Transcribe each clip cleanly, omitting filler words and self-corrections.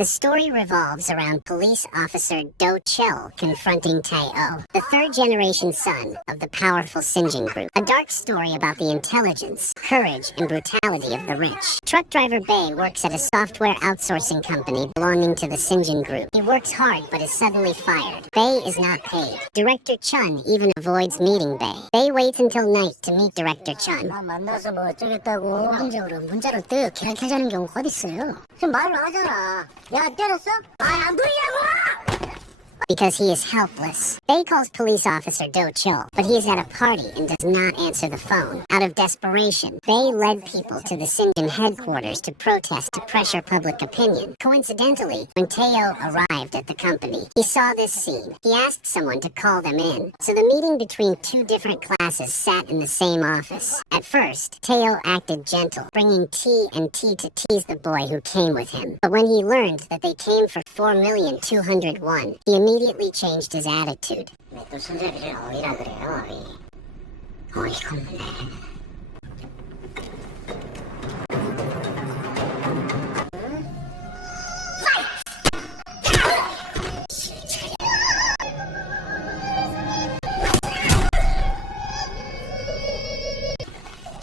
The story revolves around police officer Do-chul confronting Tae-oh, the third-generation son of the powerful Sinjin group. A dark story about the intelligence, courage, and brutality of the rich. Truck driver Bae works at a software outsourcing company belonging to the Sinjin group. He works hard but is suddenly fired. Bae is not paid. Director Chun even avoids meeting Bae. Bae waits until night to meet Director Chun. 만나서 뭐 어쩌겠다고 감정으로 문자로 뜩 계획하자는 경우가 어딨어요? 좀 말로 하잖아. 야 때렸어? 안 보이냐고! Because he is helpless. Bae calls police officer Do-chul, but he is at a party and does not answer the phone. Out of desperation, Bae led people to the Sinjin headquarters to protest to pressure public opinion. Coincidentally, when Tae-oh arrived at the company, he saw this scene. He asked someone to call them in. So the meeting between two different classes sat in the same office. At first, Tae-oh acted gentle, bringing tea and tea to tease the boy who came with him. But when he learned that they came for 4,200 won, he immediately changed his attitude. 또 손잡이를 어이라 그래요, 어이. 어이가 없네.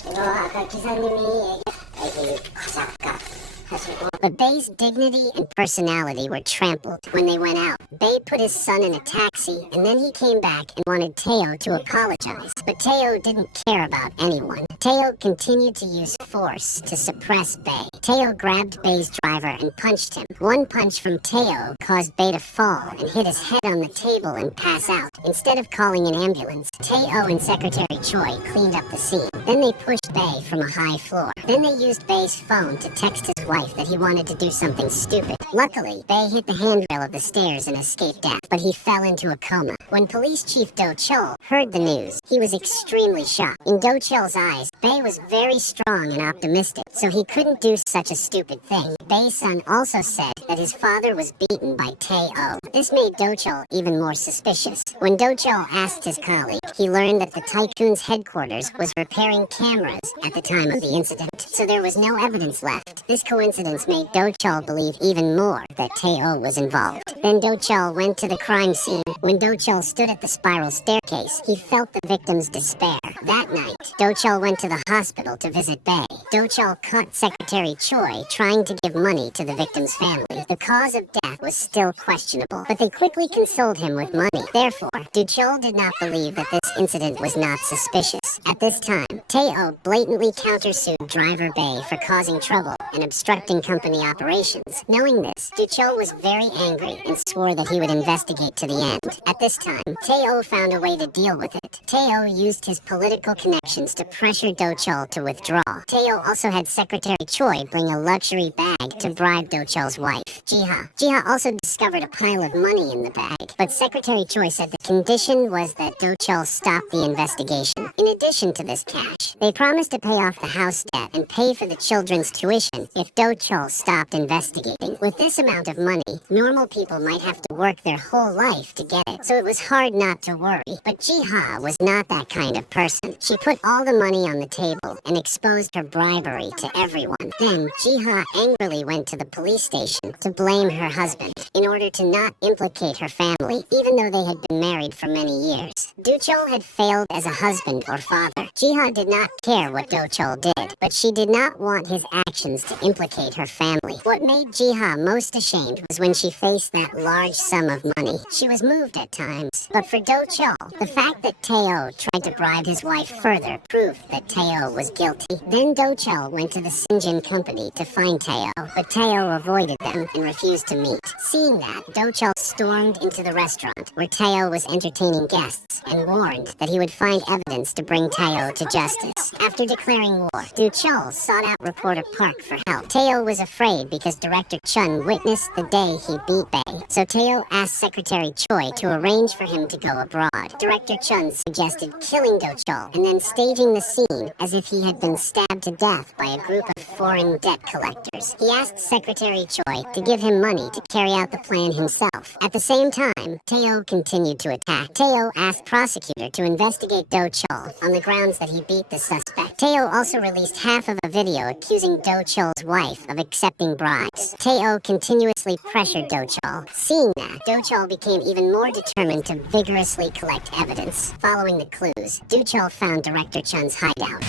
이거 아까 기사님이 얘기 과작가 하시고. But Bae's dignity and personality were trampled when they went out. Bae put his son in a taxi, and then he came back and wanted Tae-oh to apologize. But Tae-oh didn't care about anyone. Tae-oh continued to use force to suppress Bae. Tae-oh grabbed Bae's driver and punched him. One punch from Tae-oh caused Bae to fall and hit his head on the table and pass out. Instead of calling an ambulance, Tae-oh and Secretary Choi cleaned up the scene. Then they pushed Bae from a high floor. Then they used Bae's phone to text his wife that he wanted to do something stupid. Luckily, Bae hit the handrail of the stairs and escaped death, but he fell into a coma. When Police Chief Do-chul heard the news, he was extremely shocked. In Do-chul's eyes, Bae was very strong and optimistic, so he couldn't do such a stupid thing. Bae's son also said that his father was beaten by Tae-oh. This made Do-chul even more suspicious. When Do-chul asked his colleague, he learned that the tycoon's headquarters was repairing cameras at the time of the incident, so there was no evidence left. This coincidence made Do-chul believe even more that Tae-oh was involved. Then Do-chul went to the crime scene. When Do-chul stood at the spiral staircase, he felt the victim's despair. That night, Do-chul went to the hospital to visit Bae. Do-chul caught Secretary Choi trying to give money to the victim's family. The cause of death was still questionable, but they quickly consoled him with money. Therefore, Do-chul did not believe that this incident was not suspicious. At this time, Tae-oh blatantly countersued driver Bae for causing trouble and obstructing company operations. Knowing this, Do-chul was very angry and swore that he would investigate to the end. At this time, Tae-oh found a way to deal with it. Tae-oh used his political connections to pressure Do-chul to withdraw. Tae-oh also had Secretary Choi bring a luxury bag to bribe Do-chul's wife, Ji-ha. Ji-ha also discovered a pile of money in the bag, but Secretary Choi said the condition was that Do-chul stop the investigation. In addition to this cash, they promised to pay off the house debt and pay for the children's tuition if Do-chul stopped investigating. With this amount of money, normal people might have to work their whole life to get it, so it was hard not to worry. But Ji-ha was not that kind of person. She put all the money on the table and exposed her bribery to everyone. Then, Ji-ha angrily went to the police station to blame her husband in order to not implicate her family, even though they had been married for many years. Do-chul had failed as a husband or father. Ji-ha did not care what Do-chul did, but she did not want his actions to implicate her family. What made Ji-ha most ashamed was when she faced that large sum of money. She was moved at times. But for Do-chul, the fact that Tae-oh tried to bribe his wife further proved that Tae-oh was guilty. Then Do-chul went to the Sinjin company to find Tae-oh, but Tae-oh avoided them and refused to meet. Seeing that, Do-chul stormed into the restaurant where Tae-oh was entertaining guests and warned that he would find evidence to bring Tae-oh to justice. After declaring war, Do-chul sought out reporter Park for help. Tae-oh was afraid because Director Chun witnessed the day he beat Bae, so Tae-oh asked Secretary Choi to arrange for him to go abroad. Director Chun suggested killing Do-chul and then staging the scene as if he had been stabbed to death by a group of foreign debt collectors. He asked Secretary Choi to give him money to carry out the plan himself. At the same time, Tae-oh continued to attack. Tae-oh asked prosecutor to investigate Do-chul on the grounds that he beat the suspect. Teo also released half of a video accusing Do-cheol's wife of accepting bribes. Teo continuously pressured Do-cheol. Seeing that, Do-cheol became even more determined to vigorously collect evidence. Following the clues, Do-cheol found Director Chun's hideout.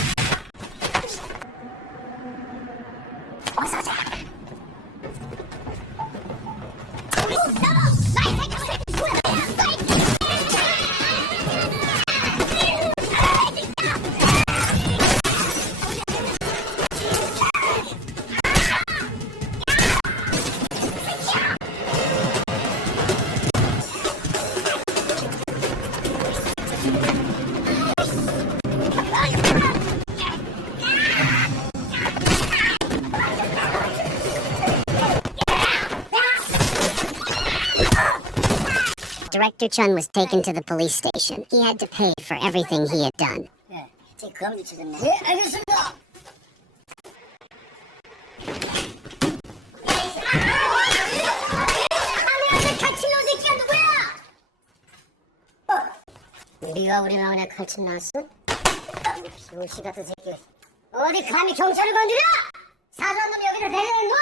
Director Chun was taken to the police station. He had to pay for everything he had done. 예, 제 그럼 주셨네. 예, 알겠습니다. 네가 우리 마을에 칼집 났어? 병신 같은 새끼. 어디 감히 경찰을 건드려? 사소한 놈 여기를 데려다 놔!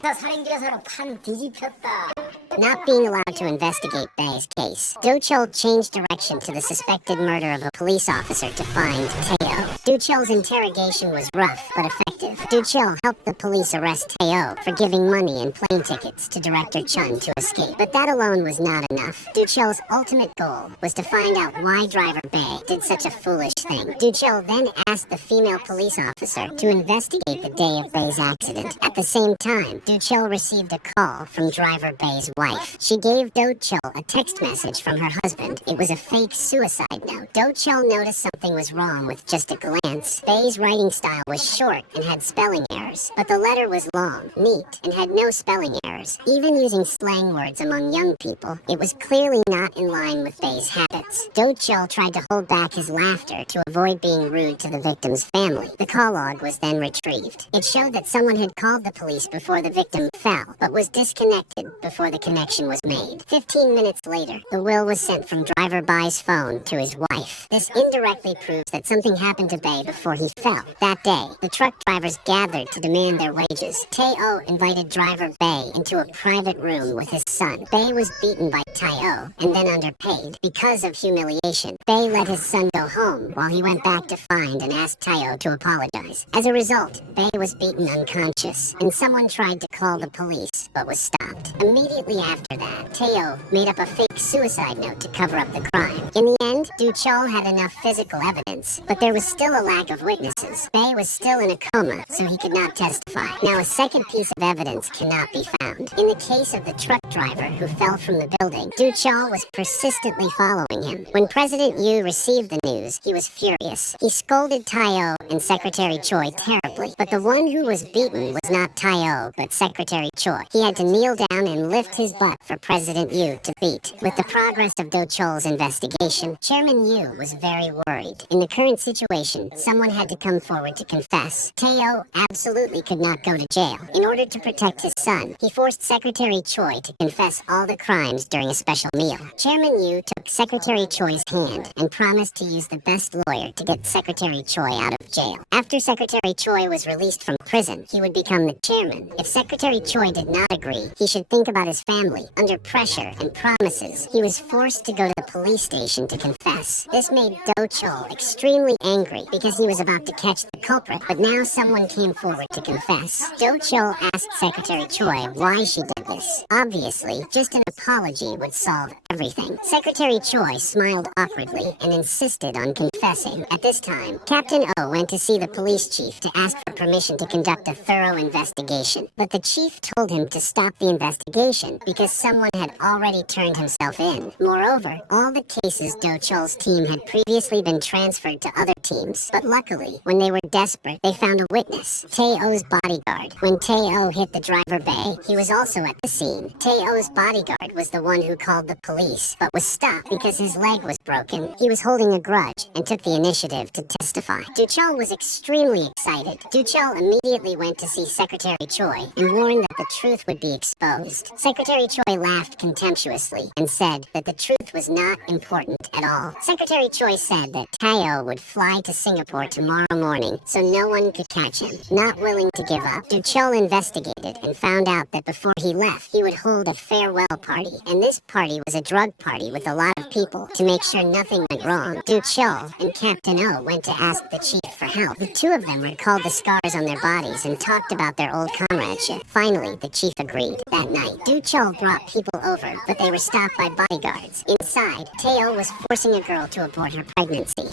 다 살인기가 사람 판 뒤집혔다. Not being allowed to investigate Bae's case, Do-cheol changed direction to the suspected murder of a police officer to find Teo. Do-cheol's interrogation was rough but effective. Do-cheol helped the police arrest Teo for giving money and plane tickets to Director Chun to escape. But that alone was not enough. Do-cheol's ultimate goal was to find out why driver Bae did such a foolish thing. Do-cheol then asked the female police officer to investigate the day of Bae's accident. At the same time, Do-cheol received a call from driver Bae's wife. She gave Do-cheol a text message from her husband. It was a fake suicide note. Do-cheol noticed something was wrong with just a glance. Bae's writing style was short and had spelling errors, but the letter was long, neat, and had no spelling errors. Even using slang words among young people, it was clearly not in line with Bae's habits. Do-cheol tried to hold back his laughter to avoid being rude to the victim's family. The call log was then retrieved. It showed that someone had called the police before the victim fell, but was disconnected before the connection was made. 15 minutes later, the will was sent from driver Bae's phone to his wife. This indirectly proves that something happened to Bae before he fell. That day, the truck drivers gathered to demand their wages. Teo invited driver Bae into a private room with his son. Bae was beaten by Teo and then underpaid. Because of humiliation, Bae let his son go home while he went back to find and ask Teo to apologize. As a result, Bae was beaten unconscious, and someone tried to call the police but was stopped. Immediately after that, Teo made up a fake suicide note to cover up the crime. In the end, Do-cheol had enough physical evidence, but there was still a lack of witnesses. Bae was still in a coma, so he could not testify. Now, a second piece of evidence cannot be found. In the case of the truck driver who fell from the building, Do-cheol was persistently following him. When President Yu received the news, he was furious. He scolded Teo and Secretary Choi terribly, but the one who was beaten was not Teo, but Secretary Choi. He had to kneel down and lift his butt for President Yu to beat. With the progress of Do-cheol's investigation, Chairman Yu was very worried. In the current situation, someone had to come forward to confess. Teo absolutely could not go to jail. In order to protect his son, he forced Secretary Choi to confess all the crimes during a special meal. Chairman Yu took Secretary Choi's hand and promised to use the best lawyer to get Secretary Choi out of jail. After Secretary Choi was released from prison, he would become the chairman. If Secretary Choi did not agree, he should think about his family. Under pressure and promises, he was forced to go to the police station to confess. This made Do-cheol extremely angry because he was about to catch the culprit, but now someone came forward to confess. Do-cheol asked Secretary Choi why she did this. Obviously, just an apology would solve everything. Secretary Choi smiled awkwardly and insisted on confessing. At this time, Captain O went to see the police chief to ask for permission to conduct a thorough investigation, but the chief told him to stop the investigation because someone had already turned himself in. Moreover, all the cases Do-cheol's team had previously been transferred to other teams, but luckily, when they were desperate, they found a witness, Teo's bodyguard. When Teo hit the driver Bae, he was also at the scene. Teo's bodyguard was the one who called the police, but was stopped because his leg was broken. He was holding a grudge and took the initiative to testify. Do-cheol was extremely excited. Do-cheol immediately went to see Secretary Choi and warned that the truth would be exposed. Secretary Choi laughed contemptuously and said that the truth was not important at all. Secretary Choi said that Teo would fly to Singapore tomorrow morning, so no one could catch him. Not willing to give up, Du-chul investigated and found out that before he left, he would hold a farewell party. And this party was a drug party with a lot of people. To make sure nothing went wrong, Du-chul and Captain O went to ask the chief for help. The two of them recalled the scars on their bodies and talked about their old comradeship. Finally, the chief agreed. That night, Du-chul brought people over, but they were stopped by bodyguards. Inside, Teo was forcing a girl to abort her pregnancy.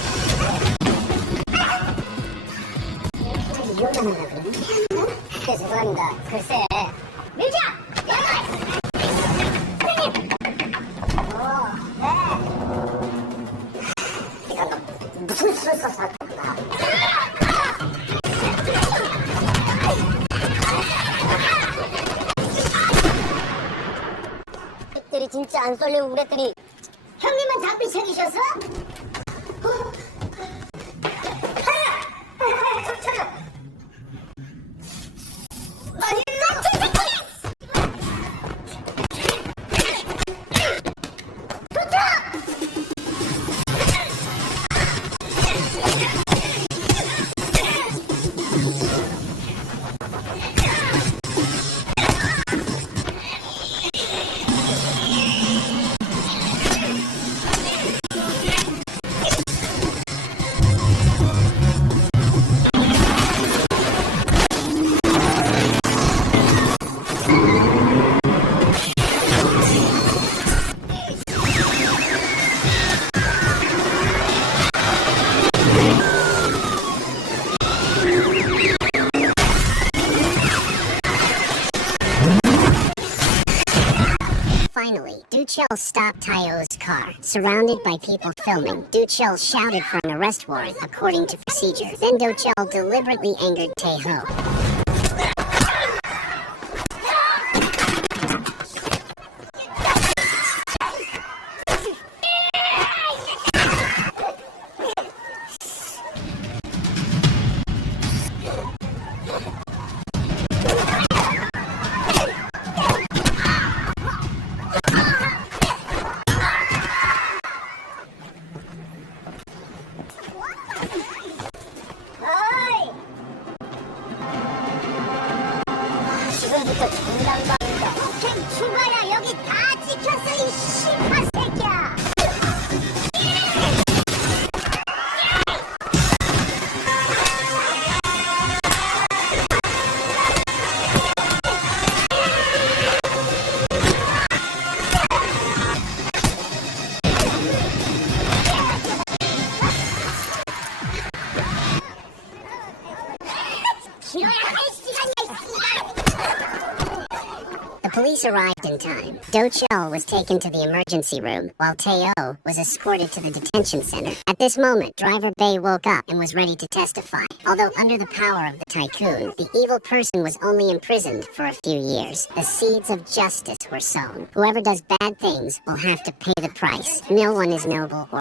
죄송합니다. 글쎄. 밀자! 무슨 수를 써서 들이 진짜 안 쏠려고 그랬더니 형님은 장비 챙기셔서? Finally, Du-chul stopped Teo's car. Surrounded by people filming, Du-chul shouted for an arrest warrant according to procedure. Then Du-chul deliberately angered Tae-ho. 지금부터 중단방이다. 오케이, 출발이야. 여기 다 찍혔어, 이 씨발 새끼야. 길어야 할 시간이야, 이 씨발. The police arrived in time. Du-chul was taken to the emergency room, while Tae-ho was escorted to the detention center. At this moment, Driver Bae woke up and was ready to testify. Although under the power of the tycoon, the evil person was only imprisoned for a few years. The seeds of justice were sown. Whoever does bad things will have to pay the price. No one is noble or